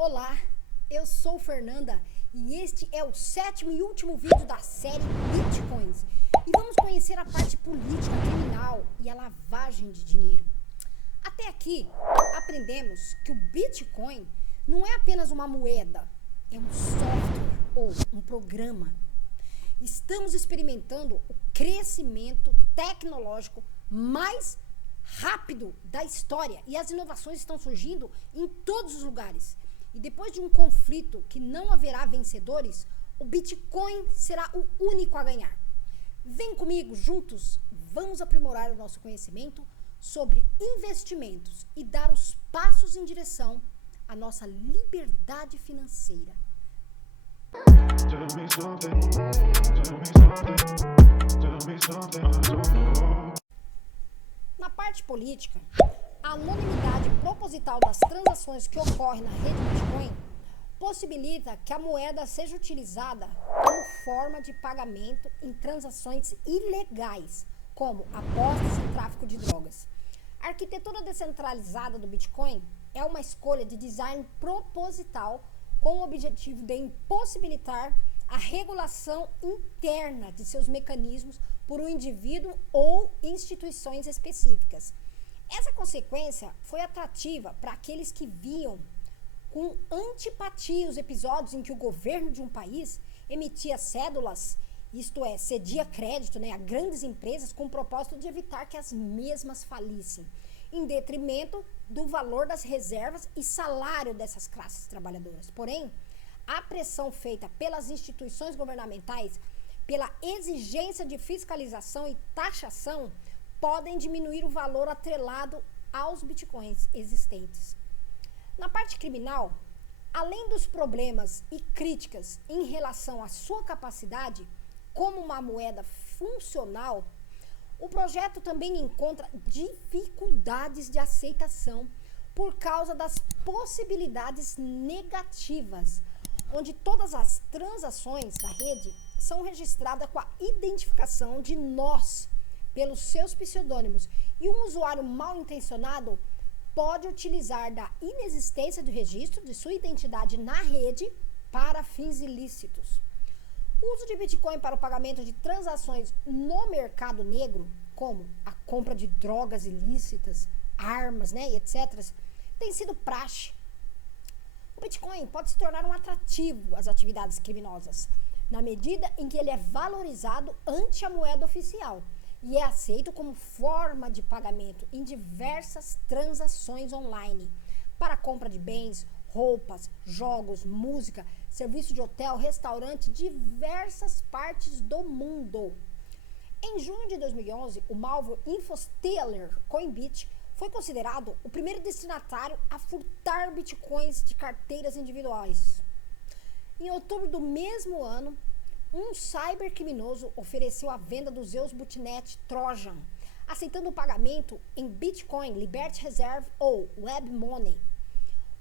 Olá, eu sou Fernanda e este é o 7º e último vídeo da série Bitcoins. E vamos conhecer a parte política, criminal e a lavagem de dinheiro. Até aqui, aprendemos que o Bitcoin não é apenas uma moeda, é um software ou um programa. Estamos experimentando o crescimento tecnológico mais rápido da história e as inovações estão surgindo em todos os lugares. E depois de um conflito que não haverá vencedores, o Bitcoin será o único a ganhar. Vem comigo, juntos, vamos aprimorar o nosso conhecimento sobre investimentos e dar os passos em direção à nossa liberdade financeira. Na parte política, a anonimidade proposital das transações que ocorrem na rede Bitcoin possibilita que a moeda seja utilizada como forma de pagamento em transações ilegais, como apostas e tráfico de drogas. A arquitetura descentralizada do Bitcoin é uma escolha de design proposital com o objetivo de impossibilitar a regulação interna de seus mecanismos por um indivíduo ou instituições específicas. Essa consequência foi atrativa para aqueles que viam com antipatia os episódios em que o governo de um país emitia cédulas, isto é, cedia crédito, a grandes empresas com o propósito de evitar que as mesmas falissem, em detrimento do valor das reservas e salário dessas classes trabalhadoras. Porém, a pressão feita pelas instituições governamentais, pela exigência de fiscalização e taxação, podem diminuir o valor atrelado aos bitcoins existentes. Na parte criminal, além dos problemas e críticas em relação à sua capacidade como uma moeda funcional, o projeto também encontra dificuldades de aceitação por causa das possibilidades negativas, onde todas as transações da rede são registradas com a identificação de nós pelos seus pseudônimos, e um usuário mal intencionado pode utilizar da inexistência do registro de sua identidade na rede para fins ilícitos. O uso de Bitcoin para o pagamento de transações no mercado negro, como a compra de drogas ilícitas, armas, etc., tem sido praxe. O Bitcoin pode se tornar um atrativo às atividades criminosas, na medida em que ele é valorizado ante a moeda oficial e é aceito como forma de pagamento em diversas transações online para compra de bens, roupas, jogos, música, serviço de hotel, restaurante, diversas partes do mundo. Em junho de 2011, o malware InfoStealer Coinbit foi considerado o primeiro destinatário a furtar bitcoins de carteiras individuais. Em outubro do mesmo ano, um cybercriminoso ofereceu a venda do Zeus Botnet Trojan, aceitando o pagamento em Bitcoin, Liberty Reserve ou Web Money.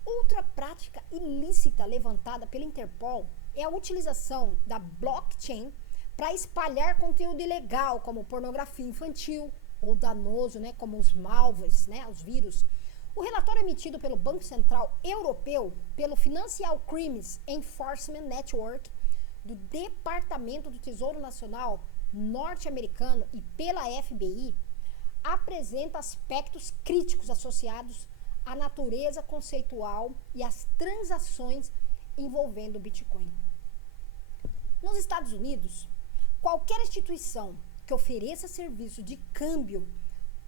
Outra prática ilícita levantada pela Interpol é a utilização da blockchain para espalhar conteúdo ilegal, como pornografia infantil, ou danoso, como os malwares, os vírus. O relatório emitido pelo Banco Central Europeu, pelo Financial Crimes Enforcement Network, do Departamento do Tesouro Nacional norte-americano e pela FBI, apresenta aspectos críticos associados à natureza conceitual e às transações envolvendo o Bitcoin. Nos Estados Unidos, qualquer instituição que ofereça serviço de câmbio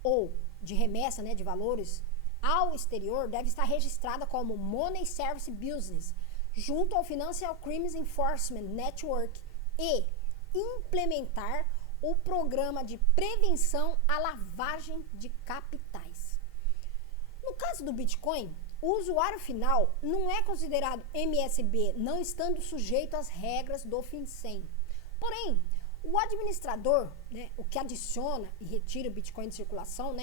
ou de remessa de valores ao exterior deve estar registrada como Money Service Business junto ao Financial Crimes Enforcement Network e implementar o programa de prevenção à lavagem de capitais. No caso do Bitcoin, o usuário final não é considerado MSB, não estando sujeito às regras do FinCEN. Porém, o administrador, o que adiciona e retira o Bitcoin de circulação,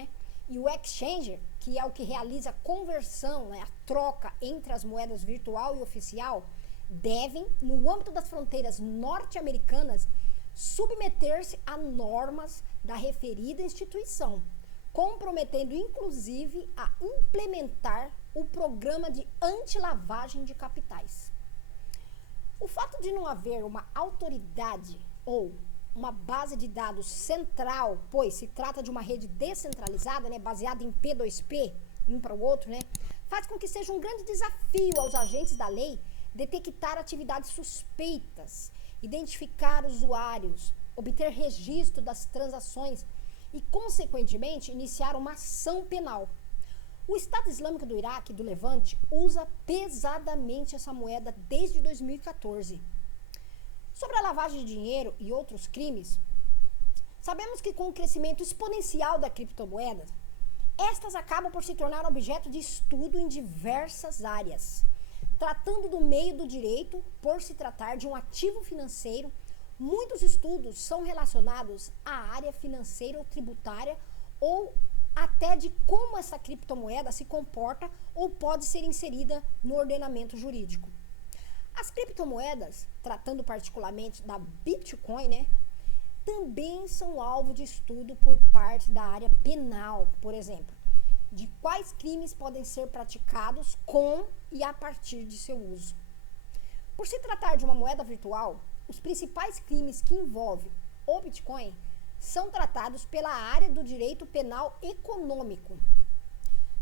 e o exchanger, que é o que realiza a conversão, a troca entre as moedas virtual e oficial, devem, no âmbito das fronteiras norte-americanas, submeter-se a normas da referida instituição, comprometendo inclusive a implementar o programa de anti-lavagem de capitais. O fato de não haver uma autoridade ou uma base de dados central, pois se trata de uma rede descentralizada, né, baseada em P2P, um para o outro, né, faz com que seja um grande desafio aos agentes da lei detectar atividades suspeitas, identificar usuários, obter registro das transações e, consequentemente, iniciar uma ação penal. O Estado Islâmico do Iraque e do Levante usa pesadamente essa moeda desde 2014. Sobre a lavagem de dinheiro e outros crimes, sabemos que com o crescimento exponencial da criptomoeda, estas acabam por se tornar objeto de estudo em diversas áreas. Tratando do meio do direito, por se tratar de um ativo financeiro, muitos estudos são relacionados à área financeira ou tributária ou até de como essa criptomoeda se comporta ou pode ser inserida no ordenamento jurídico. As criptomoedas, tratando particularmente da Bitcoin, né, também são alvo de estudo por parte da área penal, por exemplo, de quais crimes podem ser praticados com e a partir de seu uso. Por se tratar de uma moeda virtual, os principais crimes que envolvem o Bitcoin são tratados pela área do direito penal econômico.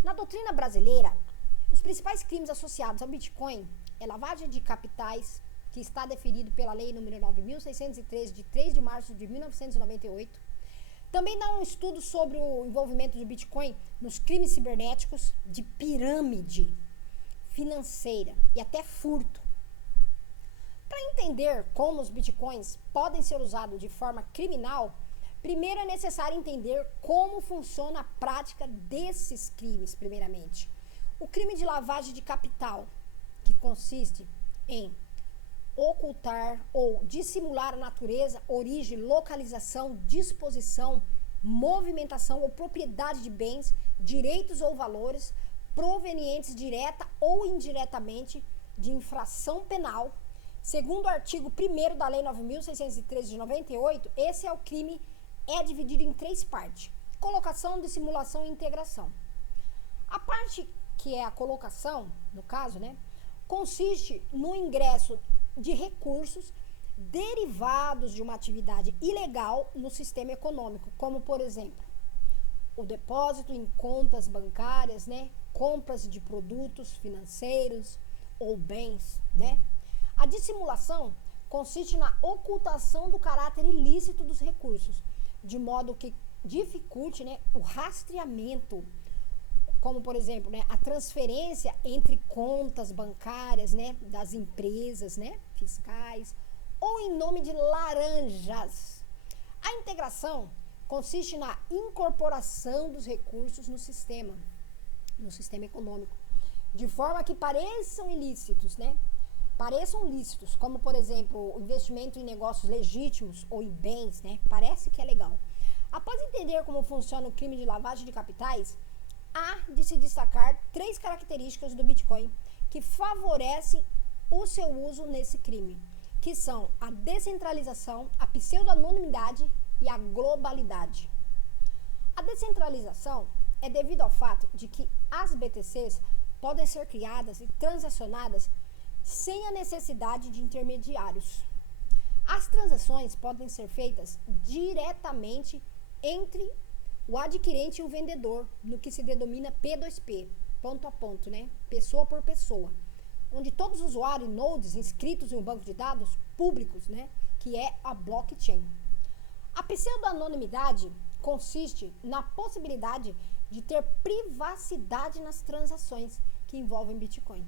Na doutrina brasileira, os principais crimes associados ao Bitcoin é lavagem de capitais, que está definido pela Lei nº 9.613, de 3 de março de 1998. Também dá um estudo sobre o envolvimento do Bitcoin nos crimes cibernéticos de pirâmide financeira e até furto. Para entender como os Bitcoins podem ser usados de forma criminal, primeiro é necessário entender como funciona a prática desses crimes, primeiramente. O crime de lavagem de capital, que consiste em ocultar ou dissimular a natureza, origem, localização, disposição, movimentação ou propriedade de bens, direitos ou valores provenientes direta ou indiretamente de infração penal. Segundo o artigo 1º da Lei 9.613 de 98, esse é o crime, é dividido em 3 partes: colocação, dissimulação e integração. A parte que é a colocação, no caso, né, consiste no ingresso de recursos derivados de uma atividade ilegal no sistema econômico, como, por exemplo, o depósito em contas bancárias, né, compras de produtos financeiros ou bens, né. A dissimulação consiste na ocultação do caráter ilícito dos recursos, de modo que dificulte, né, o rastreamento, como, por exemplo, né, a transferência entre contas bancárias, né, das empresas, né, fiscais, ou em nome de laranjas. A integração consiste na incorporação dos recursos no sistema econômico, de forma que pareçam ilícitos, né? Pareçam lícitos, como, por exemplo, o investimento em negócios legítimos ou em bens, né? Parece que é legal. Após entender como funciona o crime de lavagem de capitais, há de se destacar 3 características do Bitcoin que favorecem o seu uso nesse crime, que são a descentralização, a pseudo-anonimidade e a globalidade. A descentralização é devido ao fato de que as BTCs podem ser criadas e transacionadas sem a necessidade de intermediários. As transações podem ser feitas diretamente entre o adquirente e o vendedor, no que se denomina P2P, ponto a ponto, né? Pessoa por pessoa, onde todos os usuários e nodes inscritos em um banco de dados públicos, né? Que é a blockchain. A pseudo-anonimidade consiste na possibilidade de ter privacidade nas transações que envolvem Bitcoin.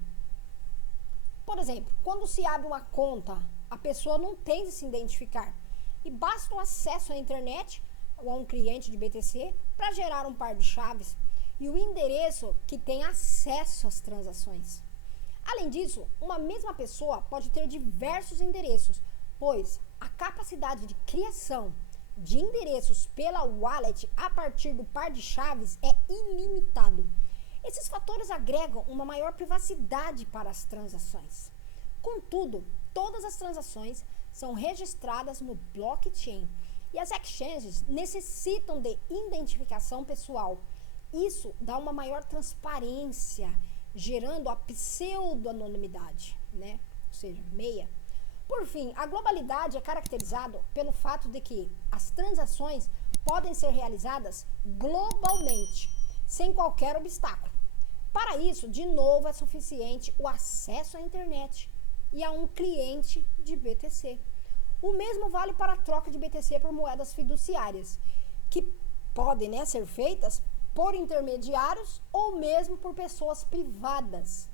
Por exemplo, quando se abre uma conta, a pessoa não tem de se identificar e basta um acesso à internet ou a um cliente de BTC para gerar um par de chaves e o endereço que tem acesso às transações. Além disso, uma mesma pessoa pode ter diversos endereços, pois a capacidade de criação de endereços pela wallet a partir do par de chaves é ilimitado. Esses fatores agregam uma maior privacidade para as transações. Contudo, todas as transações são registradas no blockchain e as exchanges necessitam de identificação pessoal. Isso dá uma maior transparência gerando a pseudo-anonimidade, né? Ou seja, meia. Por fim, a globalidade é caracterizada pelo fato de que as transações podem ser realizadas globalmente, sem qualquer obstáculo. Para isso, de novo, é suficiente o acesso à internet e a um cliente de BTC. O mesmo vale para a troca de BTC por moedas fiduciárias, que podem, né, ser feitas por intermediários ou mesmo por pessoas privadas.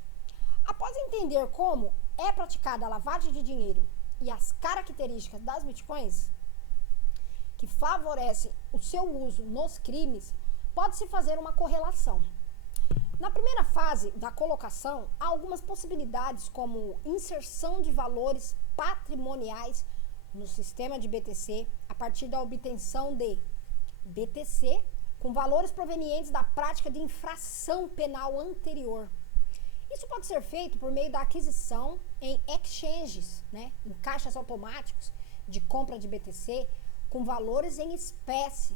Após entender como é praticada a lavagem de dinheiro e as características das bitcoins, que favorecem o seu uso nos crimes, pode-se fazer uma correlação. Na primeira fase da colocação, há algumas possibilidades como inserção de valores patrimoniais no sistema de BTC a partir da obtenção de BTC com valores provenientes da prática de infração penal anterior. Isso pode ser feito por meio da aquisição em exchanges, né, em caixas automáticos de compra de BTC com valores em espécie,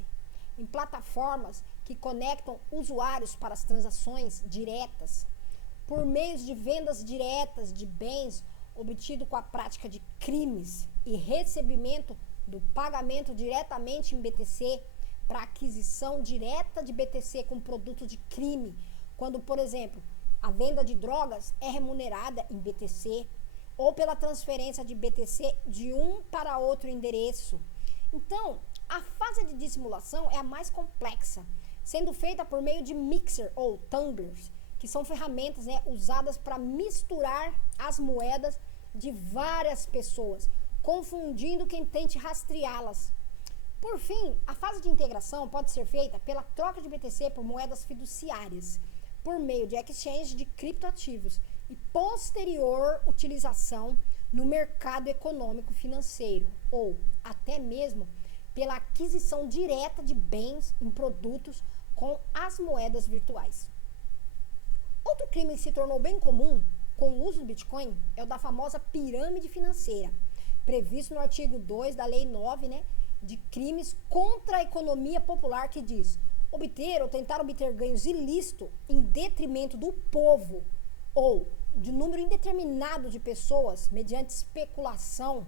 em plataformas que conectam usuários para as transações diretas, por meio de vendas diretas de bens obtido com a prática de crimes e recebimento do pagamento diretamente em BTC para aquisição direta de BTC com produto de crime, quando, por exemplo, a venda de drogas é remunerada em BTC ou pela transferência de BTC de um para outro endereço. Então, a fase de dissimulação é a mais complexa, sendo feita por meio de mixer ou tumblers, que são ferramentas, né, usadas para misturar as moedas de várias pessoas, confundindo quem tente rastreá-las. Por fim, a fase de integração pode ser feita pela troca de BTC por moedas fiduciárias, por meio de exchange de criptoativos e posterior utilização no mercado econômico financeiro, ou até mesmo pela aquisição direta de bens em produtos com as moedas virtuais. Outro crime que se tornou bem comum com o uso do Bitcoin é o da famosa pirâmide financeira, previsto no artigo 2 da Lei 9, né, de crimes contra a economia popular, que diz: obter ou tentar obter ganhos ilícitos em detrimento do povo ou de número indeterminado de pessoas mediante especulação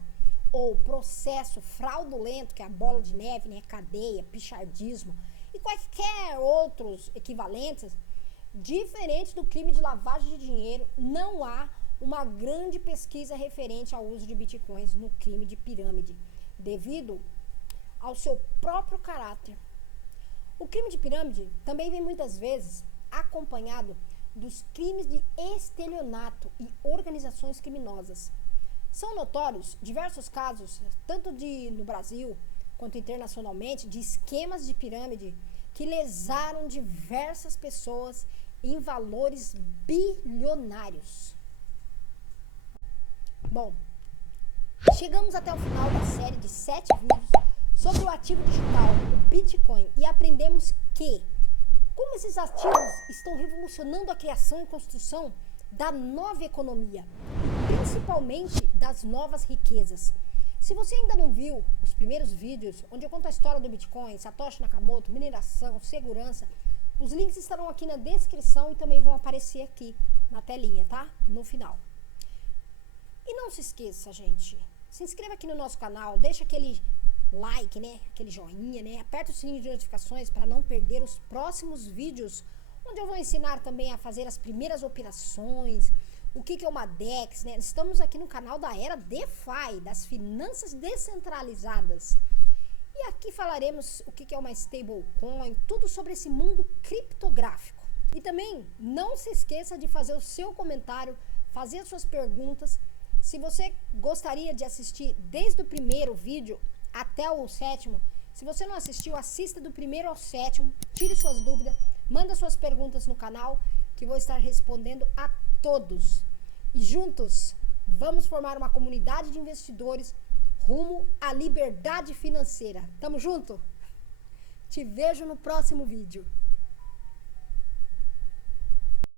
ou processo fraudulento, que é a bola de neve, né, cadeia, pichardismo e quaisquer outros equivalentes. Diferente do crime de lavagem de dinheiro, não há uma grande pesquisa referente ao uso de bitcoins no crime de pirâmide, devido ao seu próprio caráter. O crime de pirâmide também vem muitas vezes acompanhado dos crimes de estelionato e organizações criminosas. São notórios diversos casos, tanto no Brasil quanto internacionalmente, de esquemas de pirâmide que lesaram diversas pessoas em valores bilionários. Bom, chegamos até o final da série de 7 vídeos sobre o ativo digital, o Bitcoin, e aprendemos que como esses ativos estão revolucionando a criação e construção da nova economia, e principalmente das novas riquezas. Se você ainda não viu os primeiros vídeos, onde eu conto a história do Bitcoin, Satoshi Nakamoto, mineração, segurança, os links estarão aqui na descrição e também vão aparecer aqui na telinha, tá? No final. E não se esqueça, gente, se inscreva aqui no nosso canal, deixa aquele like, né? Aquele joinha, né? Aperta o sininho de notificações para não perder os próximos vídeos, onde eu vou ensinar também a fazer as primeiras operações, o que é uma DEX, né? Estamos aqui no canal da era DeFi, das finanças descentralizadas. E aqui falaremos o que é uma stablecoin, tudo sobre esse mundo criptográfico. E também não se esqueça de fazer o seu comentário, fazer suas perguntas. Se você gostaria de assistir desde o primeiro vídeo até o 7º, se você não assistiu, assista do 1º ao 7º, tire suas dúvidas, manda suas perguntas no canal, que vou estar respondendo a todos. E juntos, vamos formar uma comunidade de investidores rumo à liberdade financeira. Tamo junto? Te vejo no próximo vídeo.